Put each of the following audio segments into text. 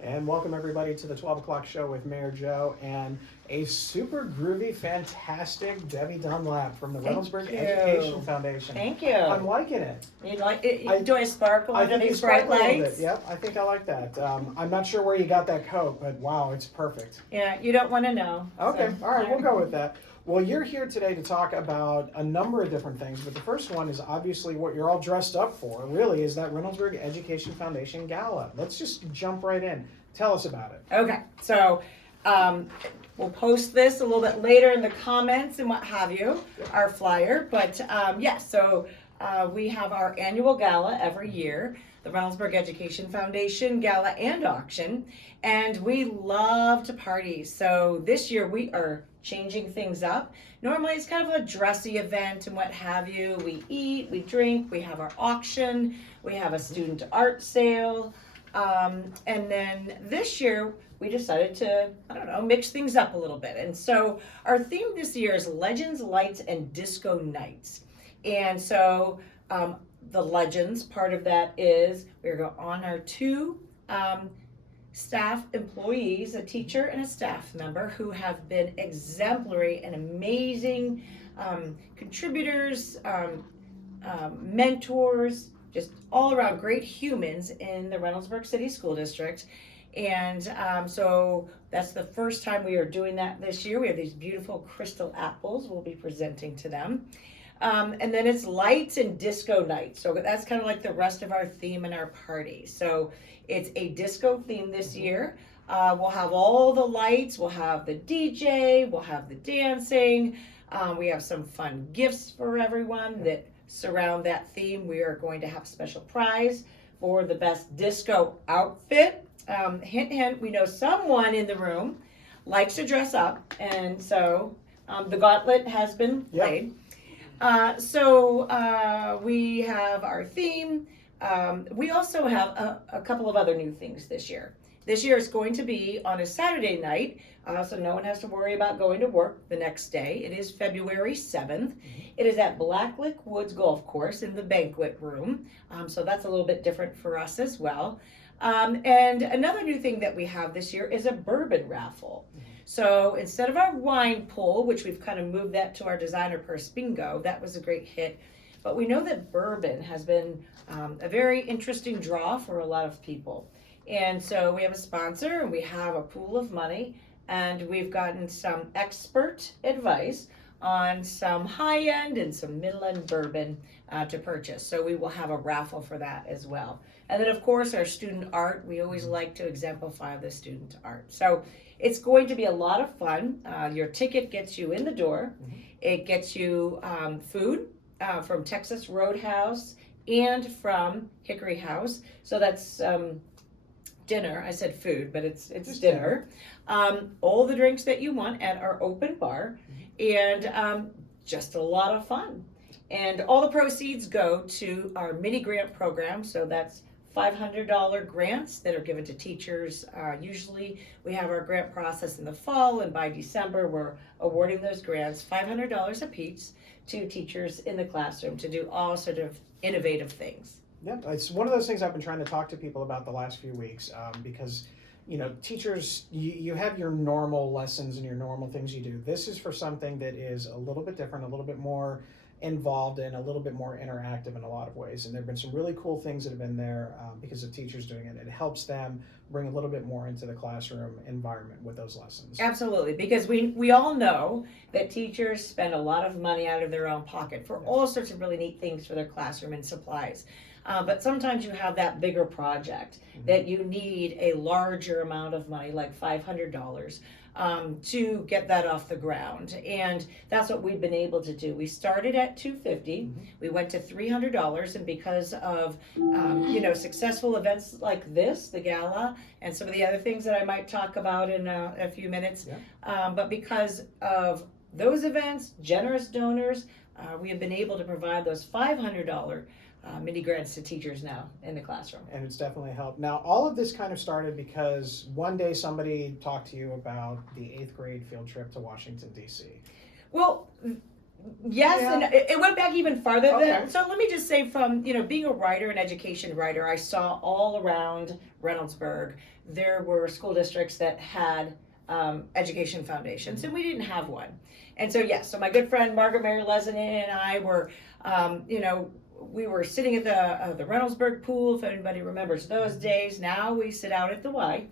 And welcome everybody to the 12 o'clock show with Mayor Joe and a super groovy, fantastic Debbie Dunlap from the Reynoldsburg Education Foundation. Thank you. I'm liking it. You like it? Do I sparkle under these bright lights? A little lights? bit. Yep, I think I like that. I'm not sure where you got that coat, but wow, it's perfect. Yeah, you don't want to know. Okay, all right, we'll go with that. Well, you're here today to talk about a number of different things, but the first one is obviously what you're all dressed up for, really, is that Reynoldsburg Education Foundation Gala. Let's just jump right in. Tell us about it. Okay, so we'll post this a little bit later in the comments and what have you, our flyer. But so we have our annual gala every year, the Reynoldsburg Education Foundation Gala and Auction, and we love to party. So this year we are changing things up. Normally it's kind of a dressy event and what have you. We eat, we drink, we have our auction, we have a student art sale. And then this year we decided to, mix things up a little bit. And so our theme this year is Legends, Lights, and Disco Nights. And so the Legends part of that is we're going to honor two staff employees, a teacher and a staff member who have been exemplary and amazing contributors, mentors, just all around great humans in the Reynoldsburg City School District. And so that's the first time we are doing that this year. We have these beautiful crystal apples we'll be presenting to them. And then it's lights and disco night. So that's kind of like the rest of our theme in our party. So it's a disco theme this year. We'll have all the lights, we'll have the DJ, we'll have the dancing. We have some fun gifts for everyone that surround that theme. We are going to have a special prize for the best disco outfit. Hint, hint, we know someone in the room likes to dress up. And so the gauntlet has been played. So we have our theme. We also have a couple of other new things this year. This year it's going to be on a Saturday night, so no one has to worry about going to work the next day. It is February 7th. It is at Blacklick Woods Golf Course in the banquet room, so that's a little bit different for us as well. And another new thing that we have this year is a bourbon raffle. So instead of our wine pull, which we've kind of moved that to our designer purse bingo, that was a great hit. But we know that bourbon has been a very interesting draw for a lot of people. And so we have a sponsor and we have a pool of money and we've gotten some expert advice on some high-end and some middle-end bourbon to purchase. So we will have a raffle for that as well. And then of course our student art, we always like to exemplify the student art. So it's going to be a lot of fun. Your ticket gets you in the door. It gets you food from Texas Roadhouse and from Hickory House. So that's dinner. I said food, but it's dinner. All the drinks that you want at our open bar, and just a lot of fun. And all the proceeds go to our mini grant program. So that's $500 grants that are given to teachers. Usually we have our grant process in the fall, and by December we're awarding those grants, $500 apiece, to teachers in the classroom to do all sort of innovative things. Yeah, it's one of those things I've been trying to talk to people about the last few weeks because, teachers, you have your normal lessons and your normal things you do. This is for something that is a little bit different, a little bit more involved and a little bit more interactive in a lot of ways. And there have been some really cool things that have been there because of teachers doing it. It helps them bring a little bit more into the classroom environment with those lessons. Absolutely, because we all know that teachers spend a lot of money out of their own pocket for all sorts of really neat things for their classroom and supplies. But sometimes you have that bigger project that you need a larger amount of money, like $500, to get that off the ground. And that's what we've been able to do. We started at $250, we went to $300, and because of successful events like this, the gala, and some of the other things that I might talk about in a few minutes, but because of those events, generous donors, we have been able to provide those $500 mini grants to teachers now in the classroom. And it's definitely helped. Now, all of this kind of started because one day somebody talked to you about the 8th grade field trip to Washington, D.C. Well, Yes, Yeah. and it went back even farther than Okay. so let me just say from, being a writer, an education writer, I saw all around Reynoldsburg, there were school districts that had education foundations, and we didn't have one. And so, yes, so my good friend Margaret Mary Lesenin and I were, we were sitting at the Reynoldsburg pool, if anybody remembers those days. Now we sit out at the Y.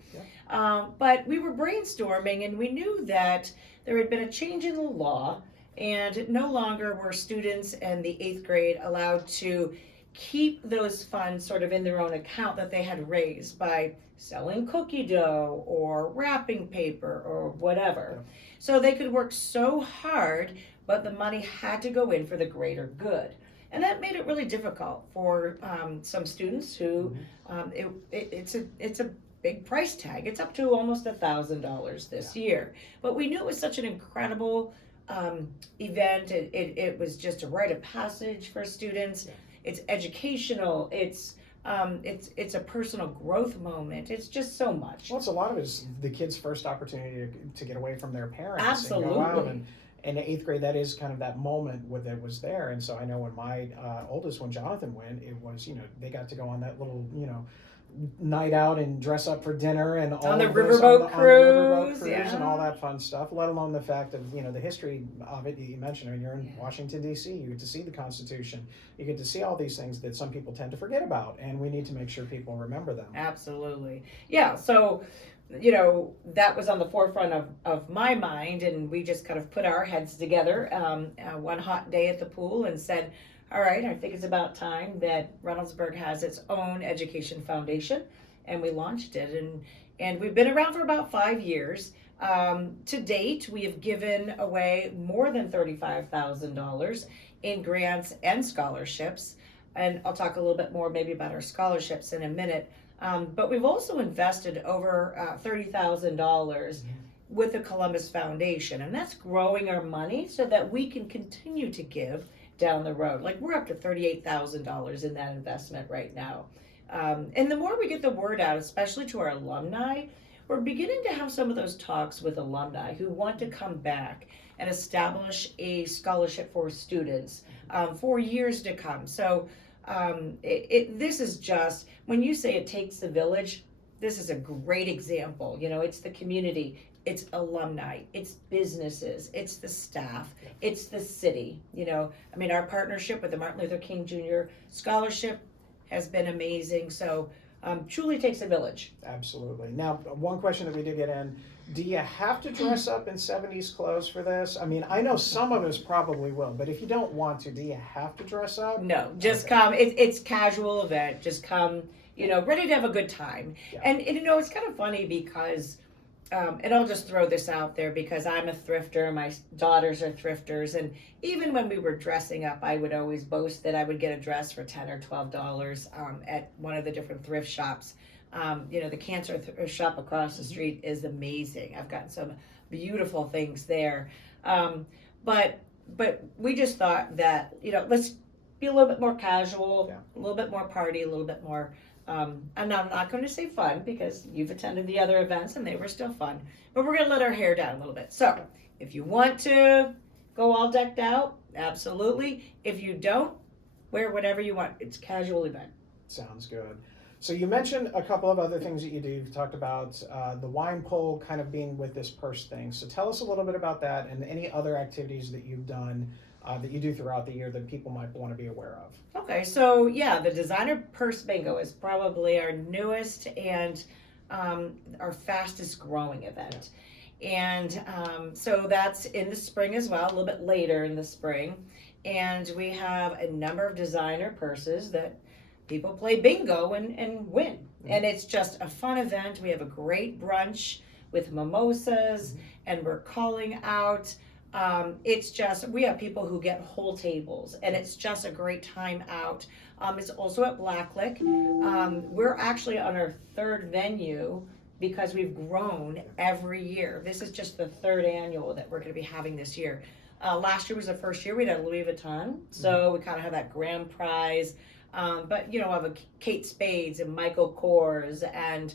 But we were brainstorming, and we knew that there had been a change in the law, and no longer were students in the 8th grade allowed to keep those funds sort of in their own account that they had raised by selling cookie dough or wrapping paper or whatever. So they could work so hard, but the money had to go in for the greater good. And that made it really difficult for some students who it's a big price tag. It's up to almost $1,000 this year. But we knew it was such an incredible event. It was just a rite of passage for students. It's educational. It's a personal growth moment. It's just so much. Well, it's a lot of it is the kids' first opportunity to get away from their parents Absolutely. and go out. And in the 8th grade, that is kind of that moment that was there. And so I know when my oldest, when Jonathan went, it was, they got to go on that little, night out and dress up for dinner and all on the of this, riverboat on the riverboat cruise, cruise and all that fun stuff, let alone the fact of, the history of it that you mentioned. I mean, you're in Washington, D.C., you get to see the Constitution, you get to see all these things that some people tend to forget about, and we need to make sure people remember them. Absolutely. Yeah, so, that was on the forefront of my mind, and we just kind of put our heads together one hot day at the pool and said, all right, I think it's about time that Reynoldsburg has its own education foundation, and we launched it, and we've been around for about 5 years. To date, we have given away more than $35,000 in grants and scholarships, and I'll talk a little bit more maybe about our scholarships in a minute. But we've also invested over $30,000 with the Columbus Foundation, and that's growing our money so that we can continue to give down the road. Like, we're up to $38,000 in that investment right now. And the more we get the word out, especially to our alumni, we're beginning to have some of those talks with alumni who want to come back and establish a scholarship for students for years to come. So this is just, when you say it takes the village, this is a great example. It's the community, it's alumni, it's businesses, it's the staff, it's the city. Our partnership with the Martin Luther King Jr. Scholarship has been amazing. So truly takes a village. Absolutely. Now, one question that we did get in, do you have to dress up in 70s clothes for this? I mean, I know some of us probably will, but if you don't want to, do you have to dress up? No, just come. It's casual event. Just come, ready to have a good time. Yeah. And it's kind of funny because, and I'll just throw this out there because I'm a thrifter, my daughters are thrifters, and even when we were dressing up, I would always boast that I would get a dress for $10 or $12 at one of the different thrift shops. The Cancer thrift shop across the street is amazing. I've gotten some beautiful things there. But we just thought that, let's be a little bit more casual, a little bit more party, a little bit more, I'm not going to say fun because you've attended the other events and they were still fun, but we're going to let our hair down a little bit. So if you want to go all decked out, absolutely. If you don't, wear whatever you want. It's a casual event. Sounds good. So you mentioned a couple of other things that you do. You've talked about the wine poll kind of being with this purse thing. So tell us a little bit about that and any other activities that you've done that you do throughout the year that people might want to be aware of. Okay, so the designer purse bingo is probably our newest and our fastest growing event. And so that's in the spring as well, a little bit later in the spring. And we have a number of designer purses that people play bingo and win. And it's just a fun event. We have a great brunch with mimosas, and we're calling out. It's just, we have people who get whole tables, and it's just a great time out. It's also at Blacklick. We're actually on our third venue because we've grown every year. This is just the third annual that we're going to be having this year. Last year was the first year we had Louis Vuitton, so we kind of have that grand prize. But you know, of a Kate Spades and Michael Kors and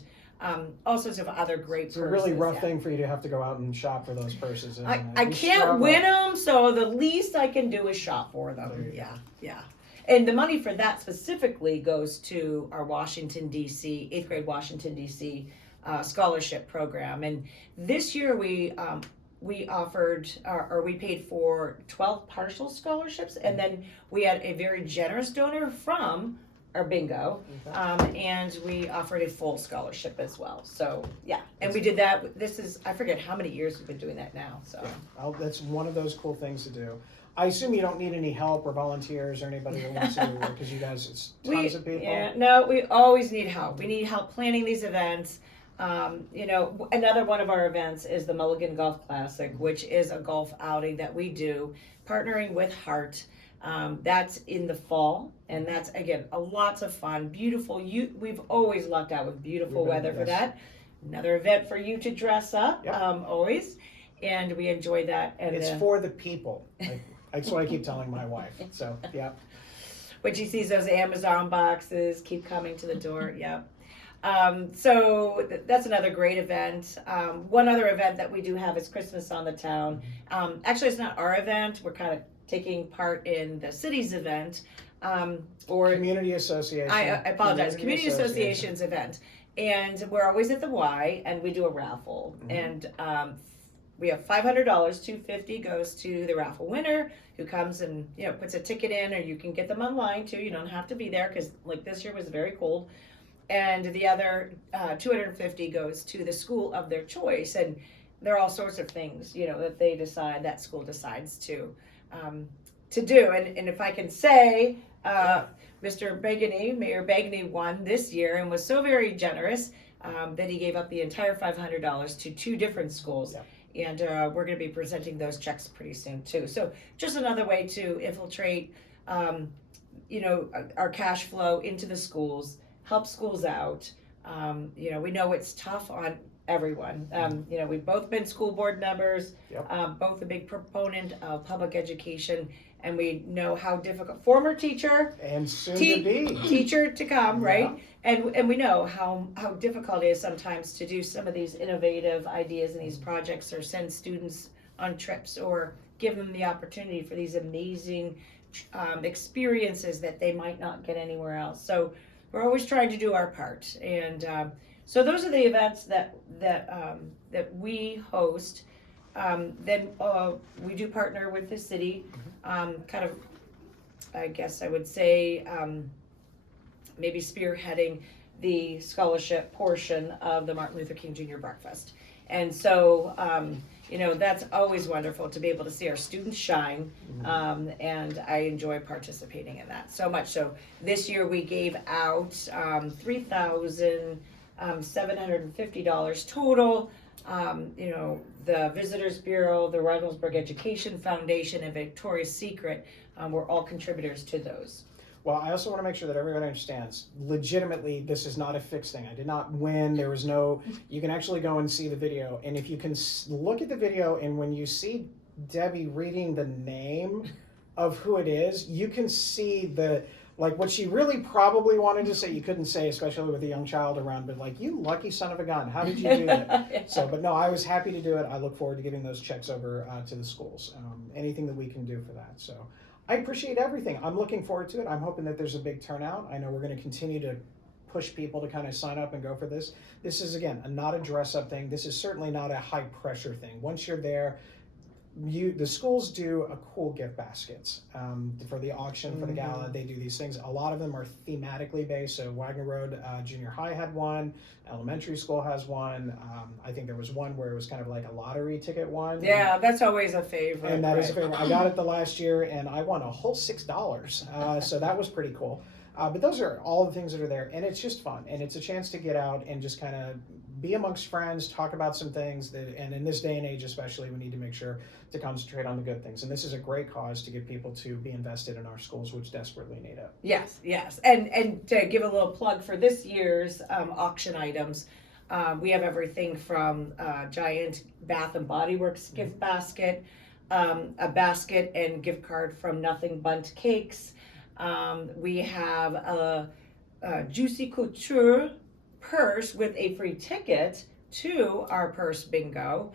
all sorts of other great It's purses. a really rough yeah. thing for you to have to go out and shop for those purses. Isn't I it? You can't struggle. win them, so the least I can do is shop for There them. you Yeah, yeah. And the money for that specifically goes to our Washington D.C. 8th grade Washington D.C. Scholarship program. And this year we offered or we paid for 12 partial scholarships, and then we had a very generous donor from our bingo, and we offered a full scholarship as well. So yeah, and we did that. This is, I forget how many years we've been doing that now. So Yeah. That's one of those cool things to do. I assume you don't need any help or volunteers or anybody that wants to, because you guys, it's tons of people. Yeah, no, we always need help. We need help planning these events. You know, another one of our events is the Mulligan Golf Classic, which is a golf outing that we do partnering with Heart. That's in the fall, and that's again lots of fun, beautiful. We've always lucked out with beautiful weather for that. Another event for you to dress up, always, and we enjoy that. And it's for the people. That's what I keep telling my wife. So yeah. When she sees those Amazon boxes keep coming to the door, yeah. So that's another great event. One other event that we do have is Christmas on the Town. Actually, it's not our event. We're kind of taking part in the city's event, or Community Association. I apologize, Community Association's event. And we're always at the Y, and we do a raffle. And we have $500. $250 goes to the raffle winner, who comes and puts a ticket in, or you can get them online too. You don't have to be there, because like this year was very cold. And the other $250 goes to the school of their choice, and there are all sorts of things that they decide, that school decides to do. And if I can say, Mr. Begany, Mayor Begany, won this year and was so very generous that he gave up the entire $500 to 2 different schools. Yep. And we're going to be presenting those checks pretty soon too. So just another way to infiltrate, our cash flow into the schools, help schools out. We know it's tough on everyone. We've both been school board members, both a big proponent of public education, and we know how difficult, former teacher and soon to be teacher to come, right? And we know how difficult it is sometimes to do some of these innovative ideas and these projects, or send students on trips, or give them the opportunity for these amazing experiences that they might not get anywhere else. So we're always trying to do our part. And so those are the events that we host. Then we do partner with the city, kind of, I guess I would say, maybe spearheading the scholarship portion of the Martin Luther King Jr. Breakfast. And so, that's always wonderful to be able to see our students shine, and I enjoy participating in that so much. So this year we gave out $3,750 total. The Visitors Bureau, the Reynoldsburg Education Foundation, and Victoria's Secret were all contributors to those. Well, I also want to make sure that everybody understands, legitimately, this is not a fixed thing. I did not win. There was no, you can actually go and see the video. And if you can look at the video, and when you see Debbie reading the name of who it is, you can see what she really probably wanted to say, you couldn't say, especially with a young child around, but you lucky son of a gun, how did you do that? So, but no, I was happy to do it. I look forward to getting those checks over to the schools. Anything that we can do for that. So I appreciate everything. I'm looking forward to it. I'm hoping that there's a big turnout. I know we're going to continue to push people to kind of sign up and go for this. This is, again, not a dress-up thing. This is certainly not a high-pressure thing. Once you're there, the schools do a cool gift baskets for the auction, for the gala. They do these things. A lot of them are thematically based. So Wagner Road Junior High had one. Elementary school has one. I think there was one where it was kind of like a lottery ticket one. Yeah, that's always a favorite. And that is a favorite. I got it the last year, and I won a whole $6. So that was pretty cool. But those are all the things that are there, and it's just fun, and it's a chance to get out and just kind of be amongst friends, talk about some things and in this day and age especially, we need to make sure to concentrate on the good things. And this is a great cause to get people to be invested in our schools, which desperately need it. Yes. And to give a little plug for this year's auction items, we have everything from giant Bath and Body Works gift basket, a basket and gift card from Nothing Bundt Cakes, We have a Juicy Couture purse with a free ticket to our purse bingo.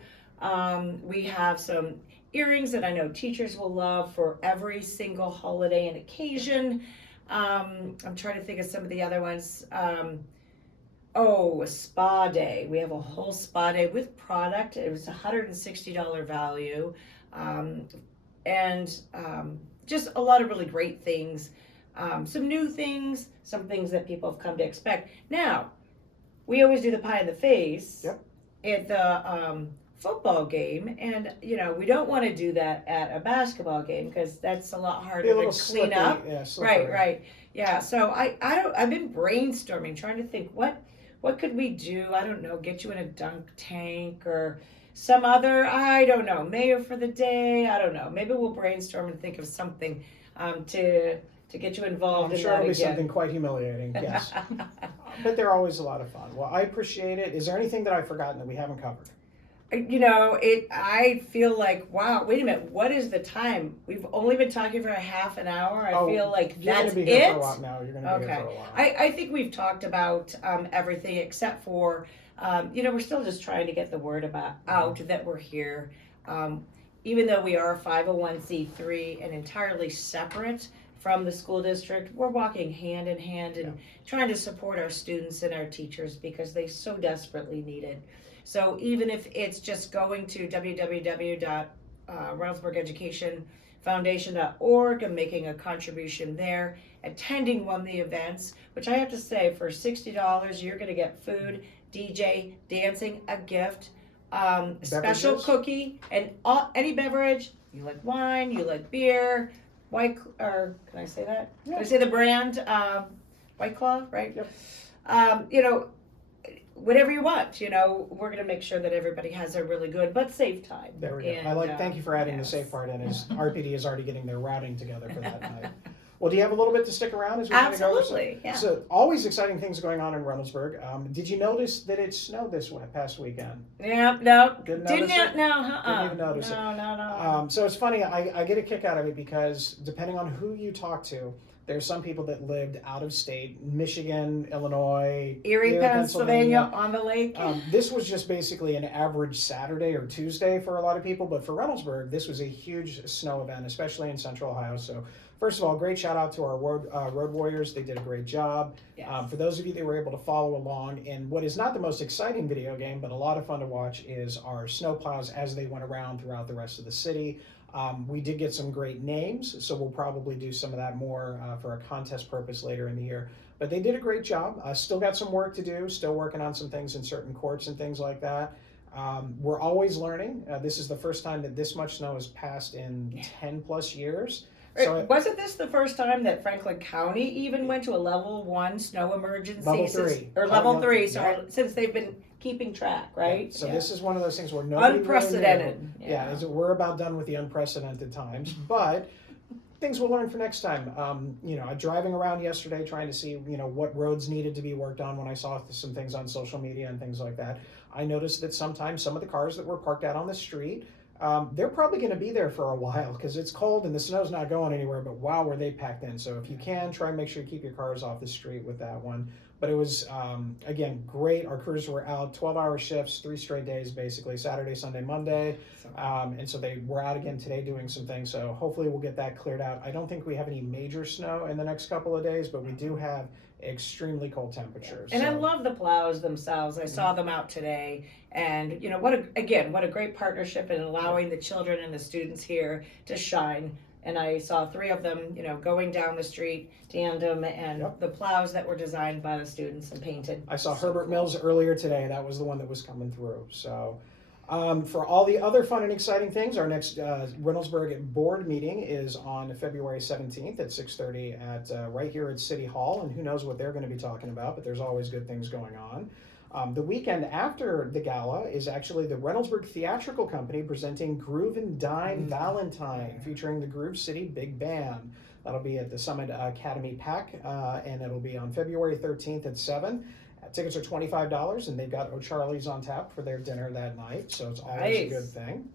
We have some earrings that I know teachers will love for every single holiday and occasion. I'm trying to think of some of the other ones. A spa day. We have a whole spa day with product. It was $160 value. And just a lot of really great things. Some new things, some things that people have come to expect. Now, we always do the pie in the face at the football game, and we don't want to do that at a basketball game because that's a lot harder to clean up. Yeah, right. Yeah. So I've been brainstorming, trying to think what could we do? I don't know. Get you in a dunk tank or some other. I don't know. Mayor for the day. I don't know. Maybe we'll brainstorm and think of something to get you involved in I'm sure that it'll be again. something quite humiliating, yes. But they're always a lot of fun. Well, I appreciate it. Is there anything that I've forgotten that we haven't covered? I feel like, wow, wait a minute, what is the time? We've only been talking for a half an hour. I feel like that's You're going to be here it. for a while now. You're going to be here for a while. I think we've talked about everything except for, we're still just trying to get the word out that we're here. Even though we are a 501c3 and entirely separate from the school district, we're walking hand in hand and trying to support our students and our teachers because they so desperately need it. So even if it's just going to www.reynoldsburgeducationfoundation.org and making a contribution there, attending one of the events, which I have to say for $60, you're going to get food, DJ, dancing, a gift, special cookie, and any beverage. You like wine, you like beer, can I say that? Yeah. Can I say the brand? White Claw, right? Yep. Whatever you want, we're going to make sure that everybody has a really good but safe time. There we go. Thank you for adding the safe part in, as RPD is already getting their routing together for that night. Well, do you have a little bit to stick around as we Absolutely, go? So always exciting things going on in Reynoldsburg. Did you notice that it snowed this past weekend? Yeah, no. Didn't even notice it. No. So it's funny, I get a kick out of it because depending on who you talk to, there's some people that lived out of state, Michigan, Illinois, Erie, Pennsylvania, on the lake. This was just basically an average Saturday or Tuesday for a lot of people, but for Reynoldsburg, this was a huge snow event, especially in Central Ohio. So first of all, great shout out to our road warriors. They did a great job. Yes. For those of you that were able to follow along in what is not the most exciting video game, but a lot of fun to watch, is our snowplows as they went around throughout the rest of the city. We did get some great names, so we'll probably do some of that more for a contest purpose later in the year. But they did a great job. Still got some work to do, still working on some things in certain courts and things like that. We're always learning. This is the first time that this much snow has passed in 10 plus years. So wasn't this the first time that Franklin County even went to a level 1 snow emergency? Level 3. Level 3, sorry, since they've been keeping track, right? So this is one of those things where nobody unprecedented. Really knew. We're about done with the unprecedented times, but things we'll learn for next time. Driving around yesterday trying to see, what roads needed to be worked on when I saw some things on social media and things like that. I noticed that sometimes some of the cars that were parked out on the street, they're probably going to be there for a while because it's cold and the snow's not going anywhere, but wow, were they packed in. So if you can, try and make sure you keep your cars off the street with that one. But it was, again, great. Our crews were out 12-hour shifts, 3 straight days, basically, Saturday, Sunday, Monday. And so they were out again today doing some things. So hopefully we'll get that cleared out. I don't think we have any major snow in the next couple of days, but we do have extremely cold temperatures. And I love the plows themselves. I saw them out today. And, what a great partnership in allowing the children and the students here to shine. And I saw 3 of them, going down the street, tandem, and the plows that were designed by the students and painted. I saw Herbert Mills earlier today. That was the one that was coming through. So for all the other fun and exciting things, our next Reynoldsburg board meeting is on February 17th at 6:30 at right here at City Hall. And who knows what they're going to be talking about, but there's always good things going on. The weekend after the gala is actually the Reynoldsburg Theatrical Company presenting Groove and Dine Valentine, featuring the Groove City Big Band. That'll be at the Summit Academy PAC, and it'll be on February 13th at 7. Tickets are $25, and they've got O'Charlie's on tap for their dinner that night, so it's always a good thing.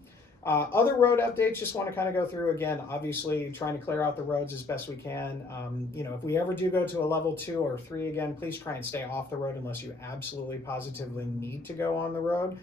Other road updates, just want to kind of go through again, obviously trying to clear out the roads as best we can. If we ever do go to a level 2 or 3 again, please try and stay off the road unless you absolutely positively need to go on the road.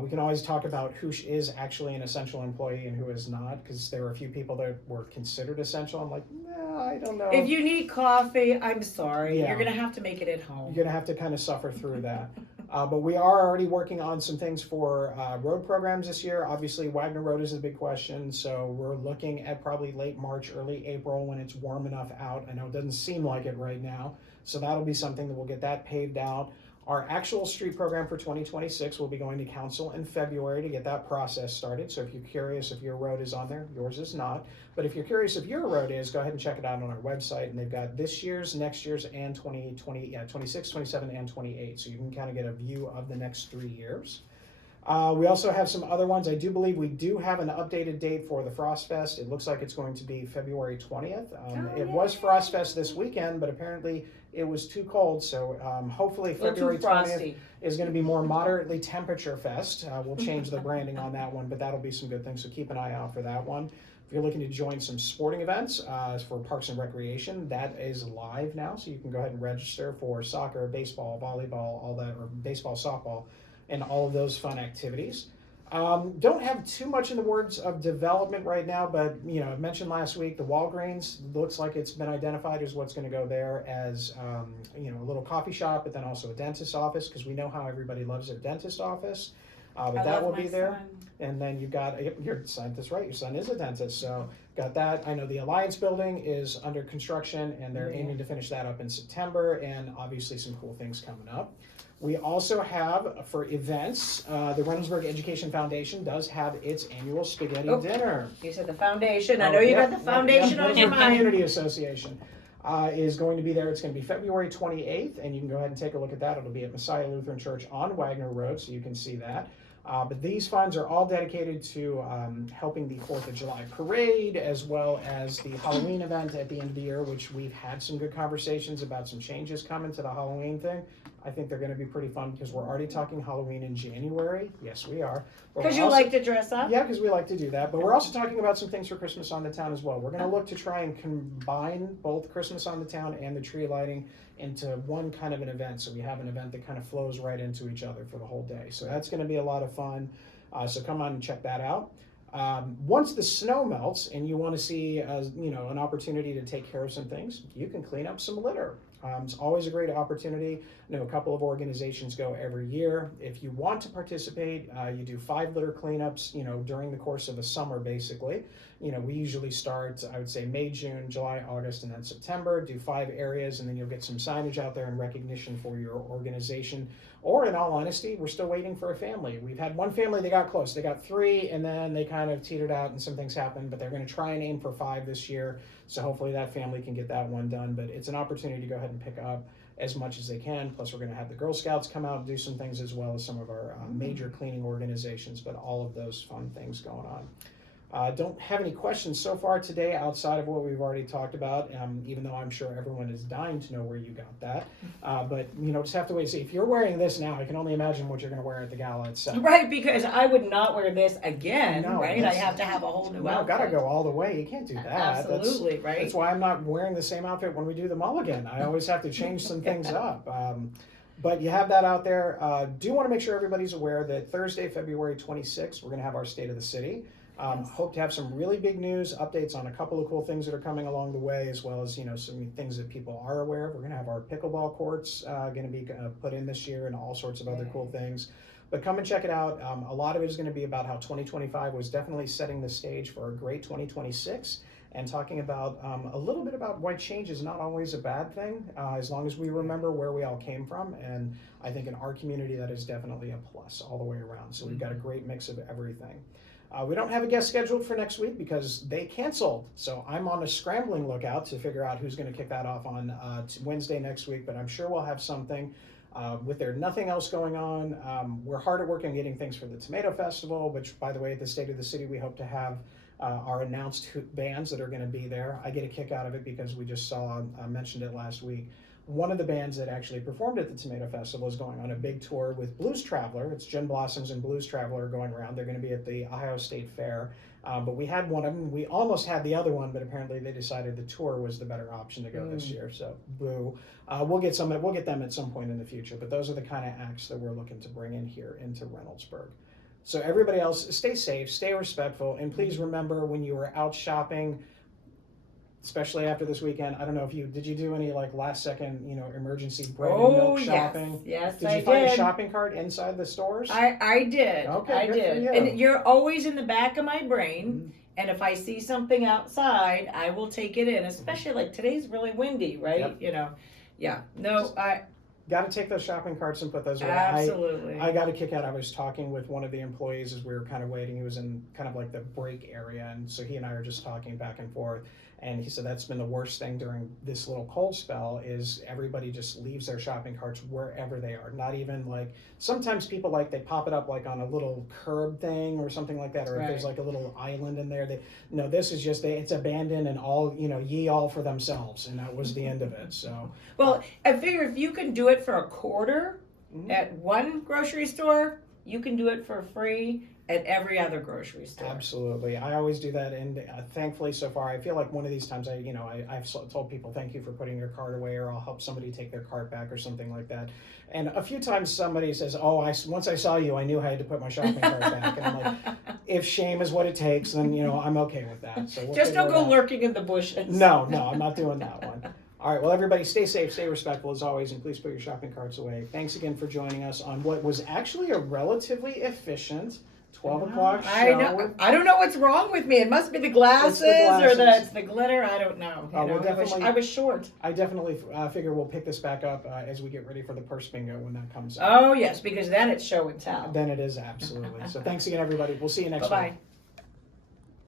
We can always talk about who is actually an essential employee and who is not, because there were a few people that were considered essential. I'm like, nah, I don't know. If you need coffee, I'm sorry. Yeah. You're going to have to make it at home. You're going to have to kind of suffer through that. But we are already working on some things for road programs this year. Obviously, Wagner Road is a big question, so we're looking at probably late March, early April when it's warm enough out. I know it doesn't seem like it right now, so that'll be something that we'll get that paved out. Our actual street program for 2026 will be going to council in February to get that process started. So if you're curious if your road is on there, yours is not. But if you're curious if your road is, go ahead and check it out on our website. And they've got this year's, next year's, and 26, 27, and 28. So you can kind of get a view of the next 3 years. We also have some other ones. I do believe we do have an updated date for the Frost Fest. It looks like it's going to be February 20th. It was Frost Fest this weekend, but apparently it was too cold. So hopefully February 20th is going to be more moderately temperature fest. We'll change the branding on that one, but that'll be some good things. So keep an eye out for that one. If you're looking to join some sporting events for Parks and Recreation, that is live now. So you can go ahead and register for soccer, baseball, volleyball, all that, or baseball, softball, and all of those fun activities. Don't have too much in the words of development right now, but I mentioned last week the Walgreens looks like it's been identified as what's going to go there as a little coffee shop, but then also a dentist office, because we know how everybody loves their dentist office. But that will be there. Son. And then you've got your son. That's right. Your son is a dentist, so got that. I know the Alliance building is under construction, and they're aiming to finish that up in September. And obviously some cool things coming up. We also have, for events, the Reynoldsburg Education Foundation does have its annual spaghetti dinner. You said the foundation. I know you got the foundation on your mind. Community Association is going to be there. It's going to be February 28th, and you can go ahead and take a look at that. It'll be at Messiah Lutheran Church on Wagner Road, so you can see that. But these funds are all dedicated to helping the 4th of July parade, as well as the Halloween event at the end of the year, which we've had some good conversations about some changes coming to the Halloween thing. I think they're going to be pretty fun because we're already talking Halloween in January. Yes, we are. Because you like to dress up? Yeah, because we like to do that. But we're also talking about some things for Christmas on the Town as well. We're going to look to try and combine both Christmas on the Town and the tree lighting into one kind of an event. So we have an event that kind of flows right into each other for the whole day. So that's going to be a lot of fun. So come on and check that out. Once the snow melts and you want to see an opportunity to take care of some things, you can clean up some litter. It's always a great opportunity. I know a couple of organizations go every year. If you want to participate, you do 5 litter cleanups, during the course of a summer, basically. We usually start, I would say, May, June, July, August, and then September. Do 5 areas, and then you'll get some signage out there in recognition for your organization. Or, in all honesty, we're still waiting for a family. We've had one family, they got close. They got 3, and then they kind of teetered out, and some things happened. But they're going to try and aim for 5 this year. So hopefully that family can get that one done. But it's an opportunity to go ahead and pick up as much as they can. Plus, we're going to have the Girl Scouts come out and do some things, as well as some of our major cleaning organizations. But all of those fun things going on. Don't have any questions so far today outside of what we've already talked about, even though I'm sure everyone is dying to know where you got that. But just have to wait and see. If you're wearing this now, I can only imagine what you're going to wear at the gala itself. Right, because I would not wear this again, No, right? I have to have a whole new outfit. Got to go all the way. You can't do that. Absolutely, right? That's why I'm not wearing the same outfit when we do the mulligan. I always have to change some things up. But you have that out there. Do want to make sure everybody's aware that Thursday, February 26th, we're going to have our State of the City. Hope to have some really big news, updates on a couple of cool things that are coming along the way, as well as some things that people are aware of. We're going to have our pickleball courts going to be put in this year, and all sorts of other cool things. But come and check it out. A lot of it is going to be about how 2025 was definitely setting the stage for a great 2026, and talking about a little bit about why change is not always a bad thing, as long as we remember where we all came from. And I think in our community, that is definitely a plus all the way around. So we've got a great mix of everything. We don't have a guest scheduled for next week because they canceled. So I'm on a scrambling lookout to figure out who's going to kick that off on Wednesday next week. But I'm sure we'll have something. With there nothing else going on, we're hard at work on getting things for the Tomato Festival, which, by the way, at the State of the City, we hope to have our announced bands that are going to be there. I get a kick out of it because we just mentioned it last week. one of the bands that actually performed at the Tomato Festival is going on a big tour with Blues Traveler. It's Gin Blossoms and Blues Traveler going around. They're going to be at the Ohio State Fair. But we had one of them. We almost had the other one, but apparently they decided the tour was the better option to go this year. So, boo. We'll get them at some point in the future. But those are the kind of acts that we're looking to bring in here into Reynoldsburg. So everybody else, stay safe, stay respectful, and please remember when you are out shopping, especially after this weekend. I don't know if did you do any like last second, emergency bread and milk shopping? Yes, Did you find a shopping cart inside the stores? I did. Okay, I good did. for you. And you're always in the back of my brain. And if I see something outside, I will take it in. Especially like today's really windy, right? Yep. Yeah. No, I got to take those shopping carts and put those away. absolutely. I got a kick out. I was talking with one of the employees as we were kind of waiting. He was in kind of like the break area, and so he and I were just talking back and forth. And he said that's been the worst thing during this little cold spell is everybody just leaves their shopping carts wherever they are. Not even like, sometimes people they pop it up like on a little curb thing or something like that, or if there's like a little island in there. No, this is just, it's abandoned and all, ye all for themselves. And that was the end of it, so. Well, I figure if you can do it for a quarter at one grocery store, you can do it for free at every other grocery store. Absolutely. I always do that, and thankfully so far I feel like one of these times I've told people thank you for putting your cart away, or I'll help somebody take their cart back or something like that. And a few times somebody says, once I saw you I knew I had to put my shopping cart back, and I'm like, if shame is what it takes, then I'm okay with that. So we'll just don't go lurking in the bushes. No, I'm not doing that one. All right, well, everybody, stay safe, stay respectful as always, and please put your shopping carts away. Thanks again for joining us on what was actually a relatively efficient 12 o'clock show. I don't know what's wrong with me. It must be the glasses, or it's the glitter. I don't know. I was short. I definitely figure we'll pick this back up as we get ready for the purse bingo when that comes out. Oh, yes, because then it's show and tell. Then it is, absolutely. So thanks again, everybody. We'll see you next week. Bye-bye.